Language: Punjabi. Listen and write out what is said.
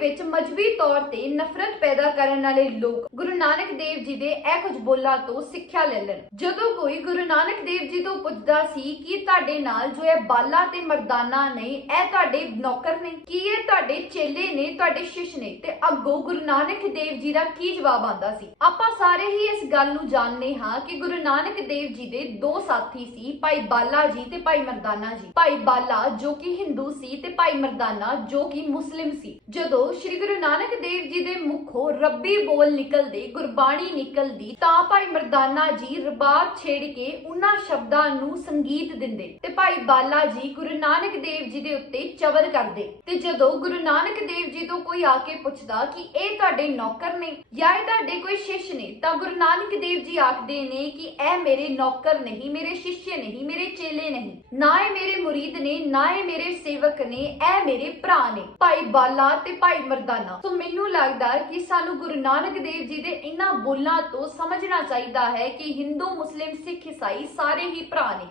ਵਿੱਚ ਮਜਬੀ ਤੌਰ ਤੇ ਨਫ਼ਰਤ ਪੈਦਾ ਕਰਨ ਵਾਲੇ ਲੋਕ ਗੁਰੂ ਨਾਨਕ ਦੇਵ ਜੀ ਦੇ ਇਹ ਕੁਝ ਬੋਲਾਂ ਤੋਂ ਸਿੱਖਿਆ ਲੈ ਲੈਣ। ਜਦੋਂ ਕੋਈ ਗੁਰੂ ਨਾਨਕ ਦੇਵ ਜੀ ਤੋਂ ਪੁੱਛਦਾ ਸੀ ਕਿ ਤੁਹਾਡੇ ਨਾਲ ਜੋ ਇਹ ਬਾਲਾ ਤੇ ਮਰਦਾਨਾ ਨੇ, ਇਹ ਤੁਹਾਡੇ ਨੌਕਰ ਨੇ, ਕੀ ਇਹ ਤੁਹਾਡੇ ਚੇਲੇ ਨੇ, ਤੁਹਾਡੇ ਸ਼ਿਸ਼ ਨੇ, ਤੇ ਅੱਗੋਂ ਗੁਰੂ ਨਾਨਕ ਦੇਵ ਜੀ ਦਾ ਕੀ ਜਵਾਬ ਆਂਦਾ ਸੀ? ਆਪਾਂ ਸਾਰੇ ਹੀ ਇਸ ਗੱਲ ਨੂੰ ਜਾਣਦੇ ਹਾਂ ਕਿ ਗੁਰੂ ਨਾਨਕ ਦੇਵ ਜੀ ਦੇ ਦੋ ਸਾਥੀ ਸੀ, ਭਾਈ ਬਾਲਾ ਜੀ ਤੇ ਭਾਈ ਮਰਦਾਨਾ ਜੀ। ਭਾਈ ਬਾਲਾ ਜੋ ਕਿ ਹਿੰਦੂ ਸੀ ਤੇ ਭਾਈ ਮਰਦਾਨਾ ਜੋ ਕਿ ਮੁਸਲਿਮ ਸੀ। ਜਦੋਂ ਸ੍ਰੀ ਗੁਰੂ ਨਾਨਕ ਦੇਵ ਜੀ ਦੇ ਮੁਖੋਂ ਰੱਬੀ ਬੋਲ ਨਿਕਲਦੇ, ਗੁਰਬਾਣੀ ਨਿਕਲਦੀ, ਤਾਂ ਭਾਈ ਮਰਦਾਨਾ ਜੀ ਰਬਾਬ ਛੇੜ ਕੇ ਉਹਨਾਂ ਸ਼ਬਦਾਂ ਨੂੰ ਸੰਗੀਤ ਦਿੰਦੇ ਤੇ ਭਾਈ ਬਾਲਾ ਜੀ ਗੁਰੂ ਨਾਨਕ ਦੇਵ ਜੀ ਦੇ ਉੱਤੇ ਚਵਰ ਕਰਦੇ ਤੇ ਜਦੋਂ ਗੁਰੂ ਨਾਨਕ ਦੇਵ ਜੀ ਤੋਂ ਕੋਈ ਆ ਕੇ ਪੁੱਛਦਾ ਕਿ ਇਹ ਤੁਹਾਡੇ ਨੌਕਰ ਨੇ ਜਾਂ ਇਹ ਤੁਹਾਡੇ ਕੋਈ ਸ਼ਿਸ਼ ਨੇ, ਤਾਂ ਗੁਰੂ ਨਾਨਕ ਦੇਵ ਜੀ ਆਖਦੇ ਨੇ ਕਿ ਇਹ ਮੇਰੇ ਨੌਕਰ ਨਹੀਂ, ਮੇਰੇ ਸ਼ਿਸ਼ੇ ਨਹੀਂ, ਮੇਰੇ ਨਹੀਂ। ਨਾ ਇਹ ਮੇਰੇ ਮੁਰੀਦ ਨੇ, ਨਾ ਇਹ ਮੇਰੇ ਸੇਵਕ ਨੇ, ਇਹ ਮੇਰੇ ਭਰਾ ਨੇ। ਭਾਈ ਬਾਲਾ ਤੇ ਭਾਈ ਮਰਦਾਨਾ। ਸੋ ਮੈਨੂੰ ਲੱਗਦਾ ਕਿ ਸਾਨੂੰ ਗੁਰੂ ਨਾਨਕ ਦੇਵ ਜੀ ਦੇ ਇਹਨਾਂ ਬੋਲਾਂ ਤੋਂ ਸਮਝਣਾ ਚਾਹੀਦਾ ਹੈ ਕਿ ਹਿੰਦੂ, ਮੁਸਲਿਮ, ਸਿੱਖ, ਈਸਾਈ ਸਾਰੇ ਹੀ ਭਰਾ ਨੇ।